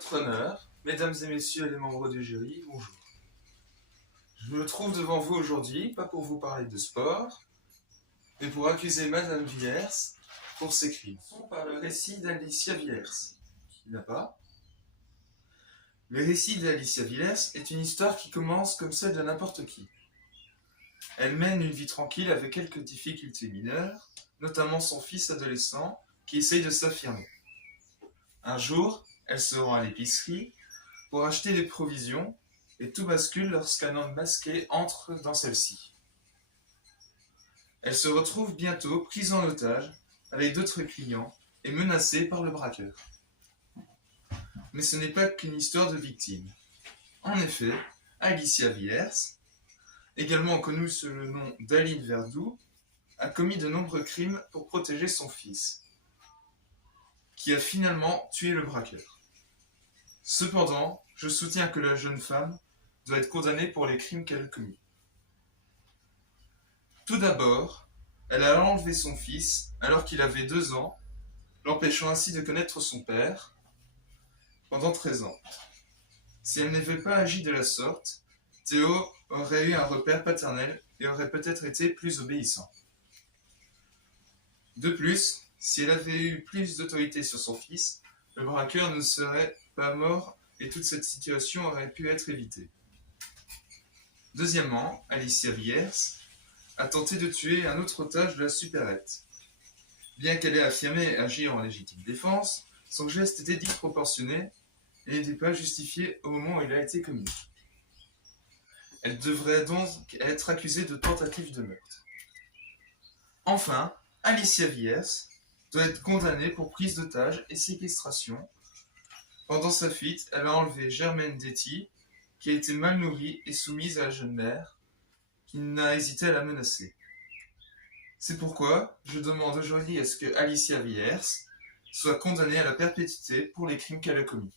Votre honneur, mesdames et messieurs les membres du jury, bonjour. Je me trouve devant vous aujourd'hui, pas pour vous parler de sport, mais pour accuser Madame Villers pour ses crimes. Par le récit d'Alicia Villers. Qui n'a pas? Le récit d'Alicia Villers est une histoire qui commence comme celle de n'importe qui. Elle mène une vie tranquille avec quelques difficultés mineures, notamment son fils adolescent qui essaye de s'affirmer. Un jour, elle se rend à l'épicerie pour acheter des provisions et tout bascule lorsqu'un homme masqué entre dans celle-ci. Elle se retrouve bientôt prise en otage avec d'autres clients et menacée par le braqueur. Mais ce n'est pas qu'une histoire de victimes. En effet, Alicia Villers, également connue sous le nom d'Aline Verdoux, a commis de nombreux crimes pour protéger son fils, qui a finalement tué le braqueur. Cependant, je soutiens que la jeune femme doit être condamnée pour les crimes qu'elle a commis. Tout d'abord, elle a enlevé son fils alors qu'il avait 2 ans, l'empêchant ainsi de connaître son père pendant 13 ans. Si elle n'avait pas agi de la sorte, Théo aurait eu un repère paternel et aurait peut-être été plus obéissant. De plus, si elle avait eu plus d'autorité sur son fils, le braqueur ne serait pas mort et toute cette situation aurait pu être évitée. Deuxièmement, Alicia Villers a tenté de tuer un autre otage de la supérette. Bien qu'elle ait affirmé agir en légitime défense, son geste était disproportionné et n'était pas justifié au moment où il a été commis. Elle devrait donc être accusée de tentative de meurtre. Enfin, Alicia Villers doit être condamnée pour prise d'otage et séquestration. Pendant sa fuite, elle a enlevé Germaine Detty, qui a été mal nourrie et soumise à la jeune mère, qui n'a hésité à la menacer. C'est pourquoi je demande aujourd'hui à ce que Alicia Villers soit condamnée à la perpétuité pour les crimes qu'elle a commis.